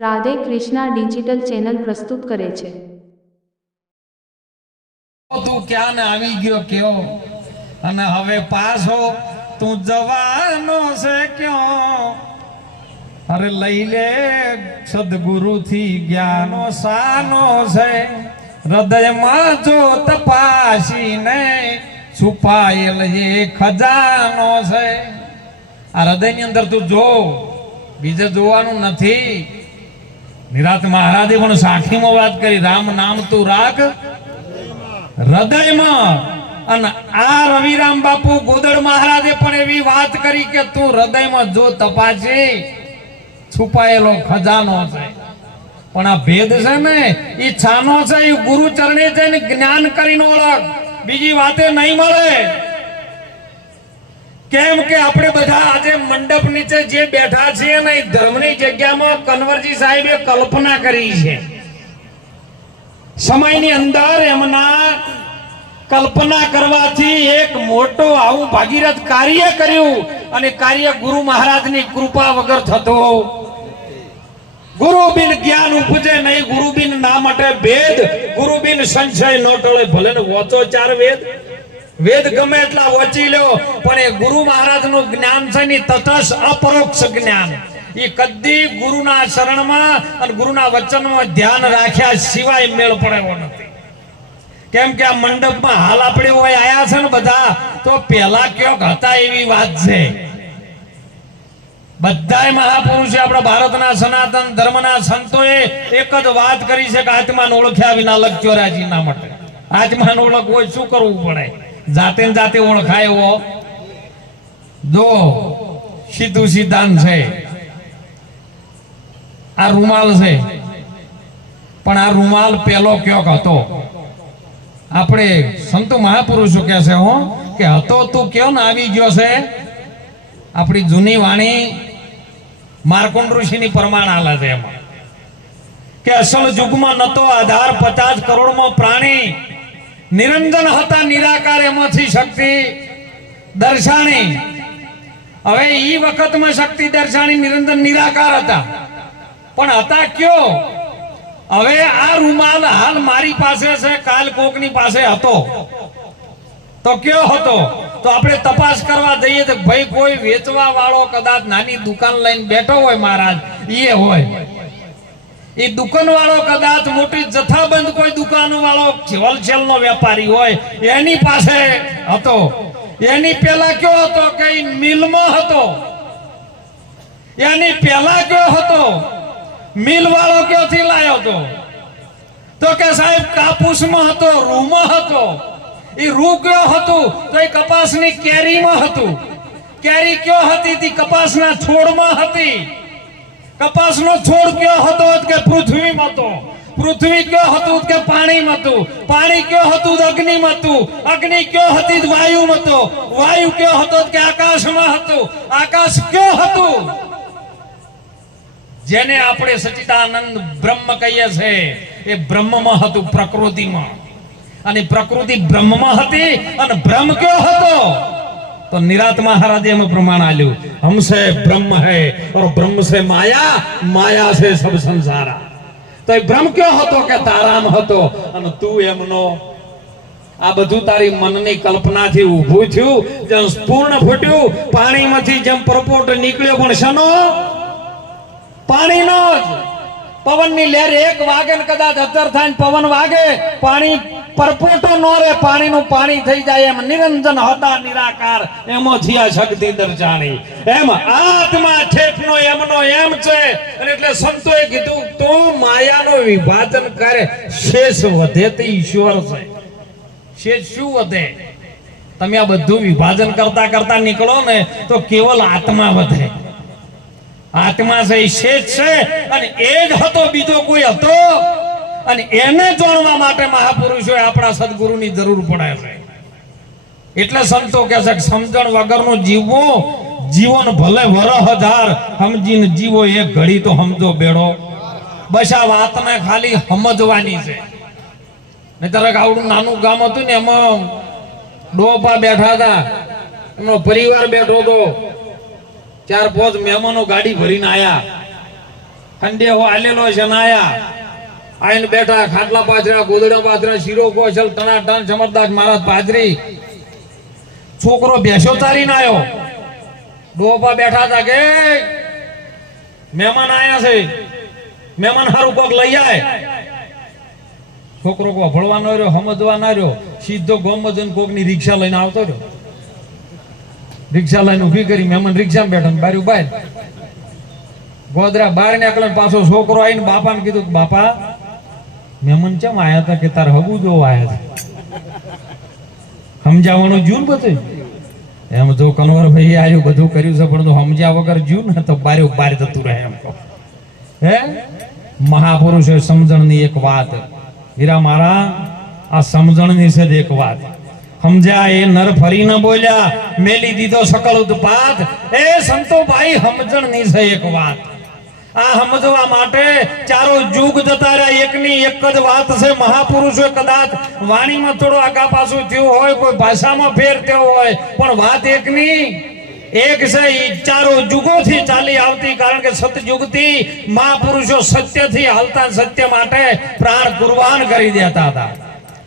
Radhe Krishna digital channel પ્રસ્તુત કરે છે. તું ક્યાં આવી ગયો કયો? અને હવે પાછો તું જવાનો છે ક્યો? અરે લઈ લે સદગુરુ થી જ્ઞાનો સાનો છે. હૃદયમાં જો તપાસીને છુપાયેલ એ ખજાનો છે. આ હૃદયની અંદર તું જો, બીજે જોવાનું નથી. નિરાત મહારાજે પણ સાખીમાં વાત કરી, રામ નામ તું રાખ, હૃદયમાં. અને આ રવિરામ બાપુ ગોદળ મહારાજે પણ એવી વાત કરી કે, તું હૃદયમાં જો તપાસી, છુપાયેલો ખજાનો છે. પણ આ ભેદ છે ને એ છાનો છે એ ગુરુ ચરણે જઈને જ્ઞાન કરીને ઓળખ. બીજી વાતે નહીં મળે. કેમ કે આપણે બધા આજે મંડપ નીચે જે બેઠા છીએ ને ધર્મની જગ્યામાં કન્વરજી સાહેબે કલ્પના કરી છે. સમયની અંદર એમના કલ્પના કરવાથી એક મોટો આવું ભાગીરથ કાર્ય કર્યું અને કાર્ય ગુરુ મહારાજની કૃપા વગર થતો. ગુરુ બિન જ્ઞાન ઉપજે નહીં ગુરુ બિન ના માટે ભેદ ગુરુ બિન સંશય નો ટળે. ભલે વોચો ચાર વેદ. વેદ ગમે એટલા વચી લ્યો, પણ એ ગુરુ મહારાજનું જ્ઞાન છે ની તટસ્થ અપરોક્ષ જ્ઞાન. એ કદી ગુરુના શરણમાં અને ગુરુના વચનમાં ધ્યાન રાખ્યા સિવાય મેળ પડેલો નથી. કેમ કે આ મંડપમાં હાલ આપણે હોય આયા છે ને બધા, તો પેલા ક્યોક હતા એવી વાત છે. બધાય મહાપુરુષે આપણા ભારતના સનાતન ધર્મના સંતોએ એક જ વાત કરી છે કે આત્માને ઓળખ્યા વિના લગત્યો રાજી ના માટે. આત્માને ઓળખ હોય શું કરવું પડે? જાતે જાતે ઓળખાય એવો જો સીધું સિદ્ધાંત છે. આ રૂમાલ છે. પણ આ રૂમાલ પેલો ક્યોક હતો? આપણે સંતો મહાપુરુષો કહે છે, હો, કે હતો તું કયો ને આવી ગયો છે? આપણી જૂની વાણી માર્કુંડ ઋષિની પ્રમાણ આલે છે એમાં. કે અસલ યુગમાં નતો આધાર, પચાસ કરોડમાં પ્રાણી. નિરંજન હતા નિરાકાર, એમાંથી શક્તિ દર્શાણી. હવે ઈ વખતમાં શક્તિ દર્શાણી, નિરંજન નિરાકાર હતા. પણ હતા કયો? હવે આ રૂમાલ હાલ મારી પાસે છે, કાલ કોકની પાસે હતો. તો કયો હતો? તો આપણે તપાસ કરવા જઈએ તો ભાઈ કોઈ વેચવા વાળો કદાચ નાની દુકાન લઈને બેઠો હોય મહારાજ એ હોય. એ દુકાન વાળો કદાચ મોટી જથ્થાબંધ કોઈ દુકાન વાળો હોલસેલ નો વેપારી હોય, એની પાસે હતો. એની પેલા કયો હતો? કે મિલમાં હતો. એની પેલા કયો હતો? મિલ ક્યાંથી લાયો હતો તો કે સાહેબ, કાપૂસમાં હતો, રૂમાં હતો. એ રૂ કયો હતું? તો એ કપાસની કેરીમાં હતું. કેરી કયો હતી? તે કપાસના છોડમાં હતી. કપાસનો છોડ કયો હતો કે પૃથ્વીમાં હતો? પૃથ્વી કયો હતું કે પાણીમાં હતું? પાણી કયો હતું અગ્નિમાં હતું? અગ્નિ કયો હતી તો વાયુમાં હતો? વાયુ કયો હતો કે આકાશમાં હતું? આકાશ કયો હતું? જેને આપણે સચિદાનંદ બ્રહ્મ કહીએ છે, એ બ્રહ્મમાં હતું પ્રકૃતિમાં. અને પ્રકૃતિ બ્રહ્મમાં હતી અને બ્રહ્મ કયો હતો? તો નિરાત મહારાજે એમાં પ્રમાણ આલ્યું હમસે બ્રહ્મ હે, ઓર બ્રહ્મ સે માયા માયા છે સબ સંસારા. તો એ બ્રહ્મ કયો હતો કે તારામ હતો? અને તું એમનો, આ બધું તારી મનની કલ્પનાથી ઊભું થયું જેમ પૂર્ણ ફૂટ્યું, પાણીમાંથી જેમ પરપોટ નીકળ્યો પણ શનો પાણીનો જ. પવનની લહેર એક વાગે કદાચ અતર થાય પવન વાગે, પાણી પરપોટો નો રે પાણીનું પાણી થઈ જાય એમ નિરંજન હતા નિરાકાર. એમો થયા શક્તિ દર્શાણી એમ આત્મા ઠેઠનો, એમનો એમ છે. અને એટલે સંતોએ કીધું, તું માયાનો વિભાજન કરે, શેષ વધે તે ઈશ્વર છે. શેષ શું વધે? તમે આ બધું વિભાજન કરતા કરતા નીકળો ને, તો કેવલ આત્મા વધે. આત્મા છે એ અને એ જ હતો બીજો કોઈ હતો. અને એને જાણવા માટે મહાપુરુષોએ આપણા સદગુરુની જરૂર પડે છે. એટલે સંતો કહે છે કે સમજણ વગરનું જીવવું, જીવન ભલે વરહ હજાર સમજીને જીવો એક ઘડી તો સમજો બેડો. બસ આ વાતને ખાલી સમજવાની છે. નહીતર આવડું નાનું ગામ હતું ને એમાં ડોપા બેઠા હતા. એમનો પરિવાર બેઠો હતો. ચાર પાંચ મહેમાનો ગાડી ભરીને આયા. ખંડેહો આલેલો છે આયા. આઈને બેઠા ખાટલા પાથર્યા, ગોદડા પાથર્યા, શીરો કોશલ તણા ટણ સમરદાસ મહારાજ પાથરી છોકરો બેસો તારીને આવ્યો ડોબા બેઠા હતા કે, મહેમાન આયા છે. મહેમાન હારું કોક લઈ આય. છોકરો કો ભળવા ન રહ્યો, સમજવા ના રહ્યો. સીધો ગોમજન કોકની રિક્ષા લઈને આવતો રહ્યો. રિક્ષા લઈને ઊભી કરી, મહેમાન રિક્ષામાં બેઠો બારી બહાર ગોદરા બાર નીકળે પાછો છોકરો આવીને બાપાને કીધું બાપા, મહેમાન ચમ આયા હતા કે તાર હગુ જોવા આયા હતા સમજાવવાનું જૂન બધું એમ જો કનવર ભાઈ આર્યું, બધું કર્યું છે, પણ સમજ્યા વગર જૂન ને તો બારે બાર જતું રહે એમ કહો. હે? મહાપુરુષો સમજણની એક વાત. હીરા મારા આ સમજણની છે જ એક વાત. સમજ્યા એ નર ફરી ન બોલ્યા. મેલી દીધો સકલ ઉત્પાત. એ સંતો ભાઈ, સમજણની છે એક વાત. આ સમજવા માટે ચારો જુગ જતા રહ્યા એકની એક જ વાત છે મહાપુરુષો કદાચ વાણીમાં થોડો આગા પાછું થયું હોય, કોઈ ભાષામાં ફેર થયો હોય, પણ વાત એકની એક છે ચારો ચારો જુગોથી ચાલી આવતી, કારણ કે સતયુગથી મહાપુરુષો સત્યથી હાલતા સત્ય માટે પ્રાણ કુરબાન કરી દેતા હતા.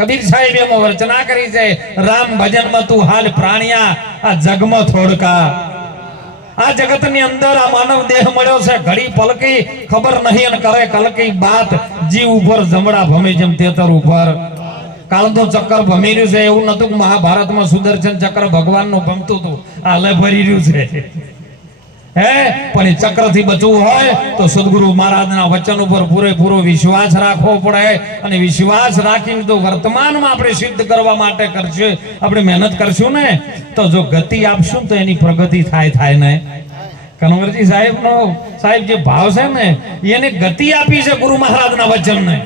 કબીર સાહેબ એમાં વર્ચના કરી છે, રામ ભજનમાં તું હાલ પ્રાણિયા, આ જગમાં થોડકા. આ જગતની અંદર આ માનવ દેહ મળ્યો છે, ઘડી પલકી, ખબર નહીં અને કરે કલકી બાત, જીવ ઉપર જમડા ભમે જેમ તેતર ઉપર કાળનું ચક્કર ભમી રહ્યું છે, એવું નતું મહાભારતમાં સુદર્શન ચક્ર ભગવાનનું ભમતું હતું. આ લે ભરી રહ્યું છે. હે? પણ એ ચક્રથી બચવું હોય તો સદગુરુ મહારાજના વચન ઉપર પૂરેપૂરો વિશ્વાસ રાખવો પડે અને વિશ્વાસ રાખીને તો વર્તમાનમાં આપણે સિદ્ધ કરવા માટે કરશે. આપણે મહેનત કરશું ને? તો જો ગતિ આપશું તો એની પ્રગતિ થાય થાય ને? કનવરજી સાહેબ નો સાહેબ જે ભાવ છે ને, એને ગતિ આપી છે ગુરુ મહારાજના વચનને.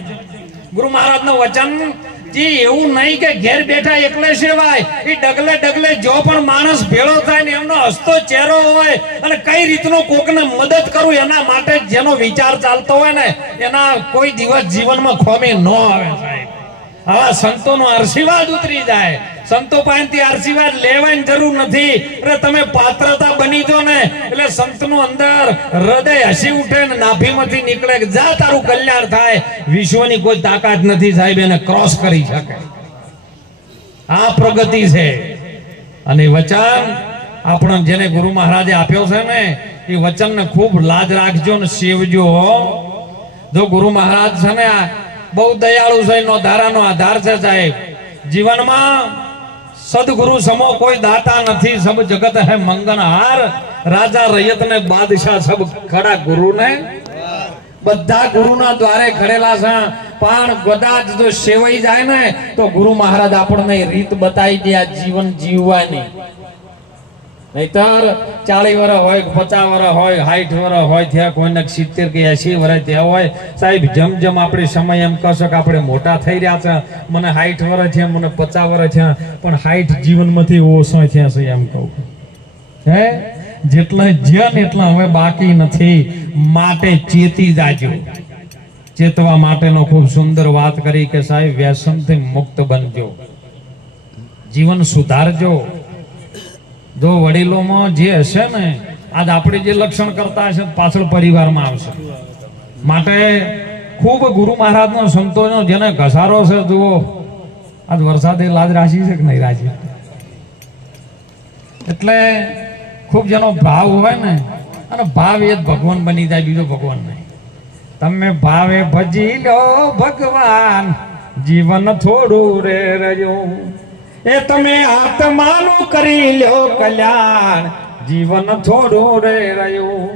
ગુરુ મહારાજનું વચન જી, એવું નહીં કે ઘેર બેઠા એકલે સેવાય. એ ડગલે ડગલે જો પણ માણસ ભેળો થાય ને એમનો હસતો ચહેરો હોય અને કઈ રીતનો કોકને મદદ કરું એના માટે જેનો વિચાર ચાલતો હોય ને, એના કોઈ દિવસ જીવનમાં ખોમી ન આવે સાહેબ. આવા સંતોનો આશીર્વાદ ઉતરી જાય. સંતો પાસેથી આશીર્વાદ લેવાની જરૂર નથી. એટલે તમે પાત્રતા બની જો ને, એટલે સંતનું અંદર હૃદય હસી ઉઠે ને નાભીમાંથી નીકળે કે જા તારું કલ્યાણ થાય. વિશ્વની કોઈ તાકાત નથી સાહેબ, એને ક્રોસ કરી શકે. આ પ્રગતિ છે. અને વચન આપણે જેને ગુરુ મહારાજે આપ્યો છે ને, એ વચનને ખૂબ લાજ રાખજો ને સેવજો જો ગુરુ મહારાજ છે ને આ બહુ દયાળુ છે, એનો ધારાનો આધાર છે સાહેબ. જીવનમાં સદગુરુ સમો કોઈ દાતા નથી. સબ જગત હે મંગનહાર રાજા રૈયત ને બાદશાહ સબ ખડા ગુરુ ને બધા ગુરુના દ્વારે ખડેલા છે. પણ કદાચ જો સેવાઈ જાય ને, તો ગુરુ મહારાજ આપણને રીત બતાવી દે. જીવન જીવવાની. નહીતર ચાલીસ વર્ષ હોય પચાસ વર્ષ હોય સાઠ વર્ષ હોય, ત્યાં કોઈને સિત્તેર કે એસી વર્ષ ત્યાં હોય, સાહેબ જેમ જેમ આપણે સમય એમ કહેશો કે આપણે મોટા થઈ રહ્યા છે. મને સાઠ વર્ષ છે મને પચાસ વર્ષ છે પણ સાઠ જીવનમાંથી ઓછો થયા છે એમ કહું હે? જેટલા જ્યાં એટલા હવે બાકી નથી. માટે ચેતી જાજો. ચેતવા માટેનો ખૂબ સુંદર વાત કરી કે સાહેબ, વ્યસનથી મુક્ત બનજો. જીવન સુધારજો. જો વડીલોમાં જે હશે ને, આજ આપણે જે લક્ષણ કરતા હશે પાછળ પરિવારમાં આવશે. માટે ખૂબ ગુરુ મહારાજનો સંતોનો જેને ઘસારો છે, જુઓ. આજ વરસાદે લાજ રાશી છે કે નહીં રાશી? એટલે ખૂબ જેનો ભાવ હોય ને, અને ભાવ એ જ ભગવાન બની જાય, બીજો ભગવાન નહીં. તમે ભાવે ભજી લો ભગવાન, જીવન થોડું રે રહ્યું એ તમે આત્માનું કરી લ્યો કલ્યાણ. જીવન થોડું રે રહ્યું.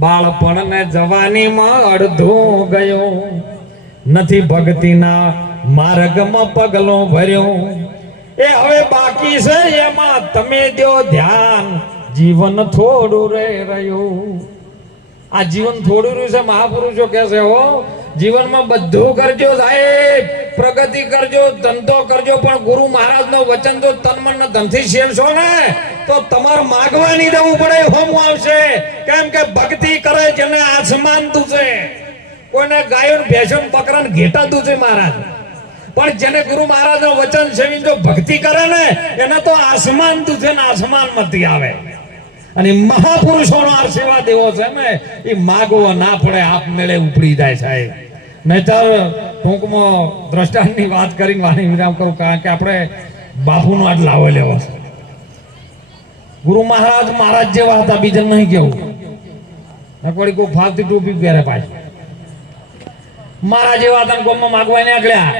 બાળપણ ને જવાનીમાં અડધું ગયું. નથી ભક્તિના માર્ગમાં પગલો ભર્યો. એ હવે બાકી છે, એમાં તમે દો ધ્યાન. જીવન થોડું રે રહ્યું. આ જીવન થોડું રહ્યું છે, મહાપુરુષો કહે હો જીવનમાં બધું કરજો સાહેબ. પ્રગતિ કરજો, ધંધો કરજો, પણ ગુરુ મહારાજ નો વચન જો તન મન ધનથી શેરશો ને, તો તમારે માગવા નહીં દેવું પડે હોમ આવશે. કેમ કે ભક્તિ કરે જેને આસમાન તું છે કોઈને ગાયો ભેંસો બકરા ઘેટા તું છે મહારાજ. પણ જેને ગુરુ મહારાજ નો વચન સેવી જો ભક્તિ કરે ને, એને તો આસમાન તું છે ને આસમાનમાંથી આવે. અને મહાપુરુષોનો આશીર્વાદ એવો છે ને એ માગવો ના પડે, આપ મેળે ઉપડી જાય સાહેબ. નહીતર ટૂંકમાં દ્રષ્ટાંતની વાત કરીને વાણી વિરામ કરું, કારણ કે આપણે બાપુનો આજ લાવો લેવો છે. ગુરુ મહારાજ મહારાજ જેવા હતા બીજા નહીં કેવું. નકવાડી કોઈ ફાલતી ટોપી પહેરે પાછી. મારા જેવા હતા ગોમમાં માગવા નીકળ્યા.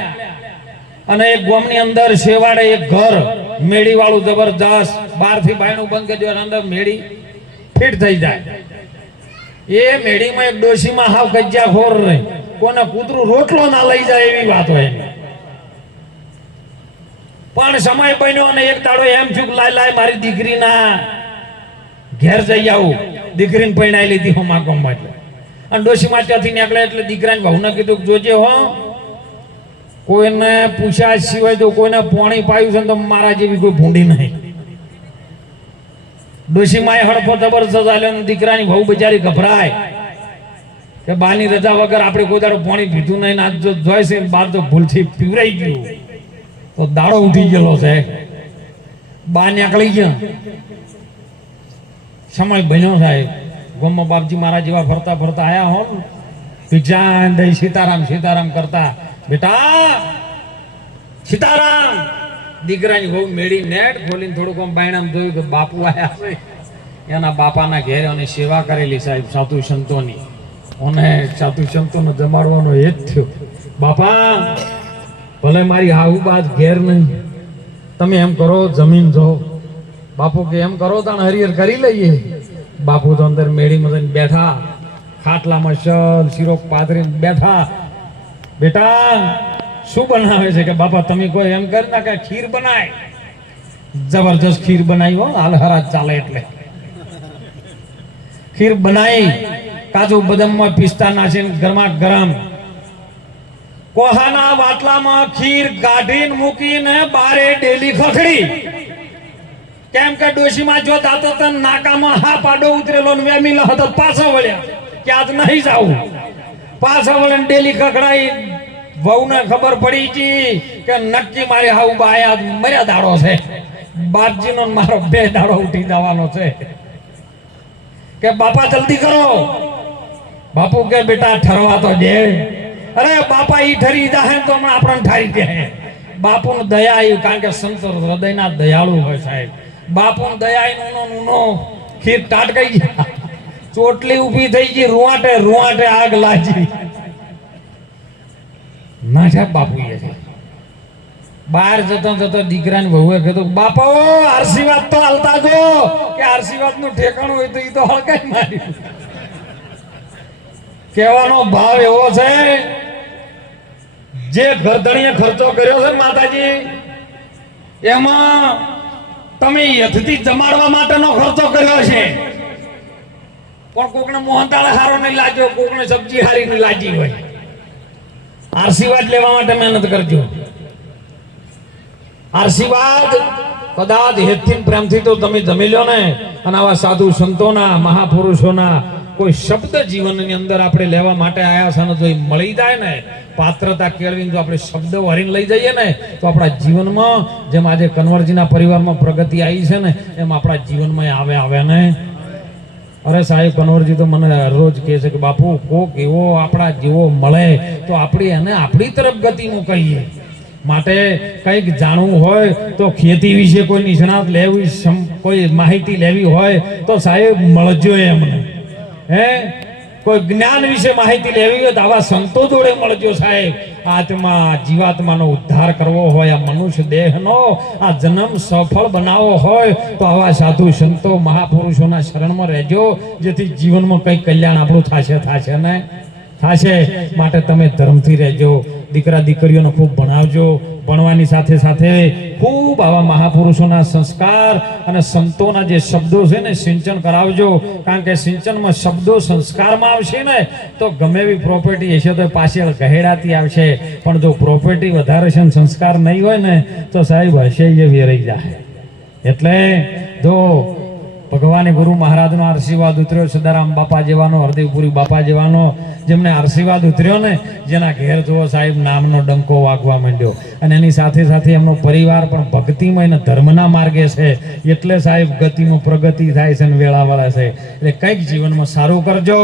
અને એક ગોમની અંદર શેવાડે એક ઘર મેળી વાળું જબરજસ્ત બહારથી બાયણું બંધ કરી દેવાનું અંદર મેળી ફિટ થઈ જાય. એ મેળીમાં એક ડોશીમાં હાવ ગજ્જા ખોર રહે. કોને કૂતરું રોટલો ના લઈ જાય એવી વાત હોય પણ સમય બન્યો અને એક તાળો એમ ચૂક લાય લાય, મારી દીકરીના ઘેર જઈ આવું. દીકરીને પૈણાઈ લીધી હો માં ગામમાં અને ડોશીમાં ત્યાંથી નીકળે એટલે દીકરાને વહુને કીધું જોજે હો, કોઈને પૂછ્યા સિવાય જો કોઈને પોણી પાયું છે તો મારા જેવી કોઈ ભૂંડી નહીં. ડોશીમાએ હડફો જબરજસ્ત આલ્યો દીકરાની વહુ બિચારી ગભરાય. કે બાની રજા વગર આપણે કોઈ દાડો પાણી પીધું નહીં આજ જો જોઈ છે બાર તો ભૂલથી પીવરાઈ ગયું. તો દાડો ઉઠી ગયેલો છે. બા નીકળી ગયા. સમય બન્યો સાહેબ. ગોમમાં બાપજી મારા જેવા ફરતા ફરતા આયા હો ને દઈ સીતારામ સીતારામ કરતા, બેટા, સીતારામ દીકરાની બહુ મેળી નેટ ખોલીને થોડુંક આમ બાયણામાં જોયું કે બાપુ આયા છે. એના બાપાના ઘેર અને સેવા કરેલી સાહેબ સાધુ સંતોની. અને સાધુ સંતોને જમાડવાનો એ જ થયો. બાપા, ભલે મારી આવું બાદ ઘેર નહીં. તમે એમ કરો, જમીન જો. બાપુ કે એમ કરો તાણ હરિહર કરી લઈએ. બાપુ તો અંદર મેળીમાં જઈને બેઠા. ખાટલામાં શલ શીરો પાથરીને બેઠા. બેટા શું બનાવે છે કે બાપા, તમે કોઈ એમ કરી ના કે ખીર બનાય. જબરજસ્ત ખીર બનાવી હો, હાલ હરાજ ચાલે એટલે. ખીર બનાવી કાજુ બદામમાં પિસ્તા નાખીને ગરમા ગરમ. કોહાના વાટલામાં ખીર કાઢીને મૂકીને બારે ડેલી ખખડી. કેમ કે ડોશીમાં જો દાતો તન નાકામાં હા પાડો ઉતરેલો ને વેમી હતો, પાછો વળ્યા. કે આજ નહીં જાવું પાછા વળે ડેલી ખખડાઈ વહુને ખબર પડી હતી કે નક્કી મારે હાઉ બાયા મર્યા દાડો છે. બાપજીનો મારો બે દાડો ઉઠી જવાનો છે. કે બાપા જલ્દી કરો. બાપુ કે બેટા ઠરવા તો દે. અરે બાપા ઈ ઠરી જાહે તો હમણાં આપણને ઠારી દે. બાપુ દયા આવ્યું કારણ કે સંતો હૃદયના દયાળુ હોય સાહેબ. બાપુ દયા ઊનો ઊનો ખીર ટાટકાઈ ગયા. ચોટલી ઊભી થઈ ગઈ, રૂવાટે રૂવાટે આગ લાગી. ના છે બાપુ એ છે. બહાર જતો જતો દીકરાને વહુએ કીધું, બાપા આશીર્વાદ તો હાલતા જો. કે આશીર્વાદનું ઠેકાણું હોય તો એ તો હળકાઈ કહેવાનો ભાવ એવો છે, જે ઘરધણીએ ખર્ચો કર્યો છે માતાજી, એમાં તમે યથથી જમાડવા માટેનો ખર્ચો કર્યો છે. પણ કોકને મોહનતાળ હારો નહીં લાગ્યો, કોકને સબ્જી હારી લાગી હોય. આશીર્વાદ લેવા માટે મહેનત કરજો. આશીર્વાદ કદાચ હેતથી પ્રેમથી તો તમે જમી લો ને, અને આવા સાધુ સંતોના, મહાપુરુષોના કોઈ શબ્દ જીવનની અંદર આપણે લેવા માટે આયા છે ને જો એ મળી જાય ને, પાત્રતા કેળવીને જો આપણે શબ્દ વરીને લઈ જઈએ ને, તો આપણા જીવનમાં, જેમ આજે કન્વરજીના પરિવારમાં પ્રગતિ આવી છે ને, એમ આપણા જીવનમાં આવે આવે ને. અરે સાહેબ, કનોરજી, તો મને રોજ કહે છે કે, બાપુ, કોક એવો આપણા જેવો મળે, તો આપણી એને આપણી તરફ ગતિનું કહીએ. માટે કંઈક જાણવું હોય, તો ખેતી વિશે કોઈ નિષ્ણાત લેવી કોઈ માહિતી લેવી હોય, તો સાહેબ, મળજો એમને. હે? કોઈ જ્ઞાન વિશે માહિતી લેવી હોય તો આવા સંતો જોડે મળજો સાહેબ. આત્મા, જીવાત્માનો ઉદ્ધાર કરવો હોય, આ મનુષ્ય દેહનો આ જન્મ સફળ બનાવવો હોય, તો આવા સાધુ સંતો, મહાપુરુષોના શરણમાં રહેજો, જેથી જીવનમાં કંઈક કલ્યાણ આપણું થશે થશે ને થશે. માટે તમે ધર્મથી રહેજો. દીકરા દીકરીઓને ખૂબ ભણાવજો. ભણવાની સાથે સાથે ખૂબ આવા મહાપુરુષોના સંસ્કાર અને સંતોના જે શબ્દો છે ને સિંચન કરાવજો. કારણ કે સિંચનમાં શબ્દો સંસ્કારમાં આવશે ને, તો ગમે એવી પ્રોપર્ટી હશે તો પાછળ ગહેડાતી આવશે. પણ જો પ્રોપર્ટી વધારે છે સંસ્કાર નહીં હોય ને, તો સાહેબ હશે એ વેરાઈ જાય એટલે જો ભગવાને ગુરુ મહારાજનો આશીર્વાદ ઉતર્યો. સદારામ બાપા જેવાનો, હરદેવપુરી બાપા જેવાનો જેમને આશીર્વાદ ઉતર્યો ને, જેના ઘેર જુઓ સાહેબ, નામનો ડંકો વાગવા માંડ્યો. અને એની સાથે સાથે એમનો પરિવાર પણ ભક્તિમય અને ધર્મના માર્ગે છે. એટલે સાહેબ ગતિમાં પ્રગતિ થાય છે અને વેળાવાળા છે. એટલે કંઈક જીવનમાં સારું કરજો.